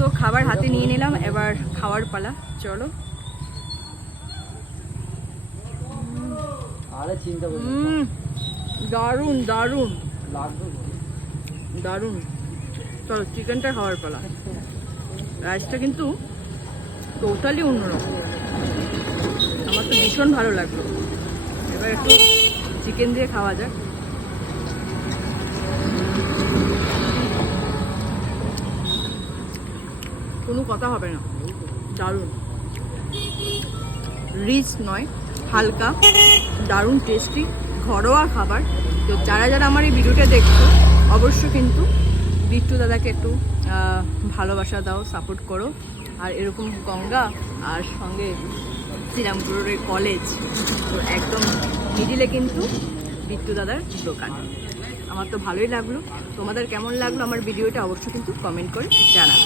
তো খাবার হাতে নিয়ে নিলাম, এবার খাওয়ার পালা, চলো। দারুণ দারুণ দারুণ। চলো চিকেনটা খাওয়ার পালা। রাইসটা কিন্তু টোটালি অন্যরকম, আমার তো ভীষণ ভালো লাগলো। এবার একটু চিকেন দিয়ে খাওয়া যাক। কোনো কথা হবে না, দারুণ। রিচ নয়, হালকা, দারুণ টেস্টি, ঘরোয়া খাবার। তো যারা যারা আমার এই ভিডিওটা দেখছো অবশ্যই কিন্তু বিট্টু দাদাকে একটু ভালোবাসা দাও, সাপোর্ট করো। আর এরকম গঙ্গা আর সঙ্গে শ্রীরামপুরের কলেজ, তো একদম মিডিলে কিন্তু বিট্টু দাদার দোকান। আমার তো ভালোই লাগলো। তোমাদের কেমন লাগলো আমার ভিডিওটা অবশ্যই কিন্তু কমেন্ট করে জানাও।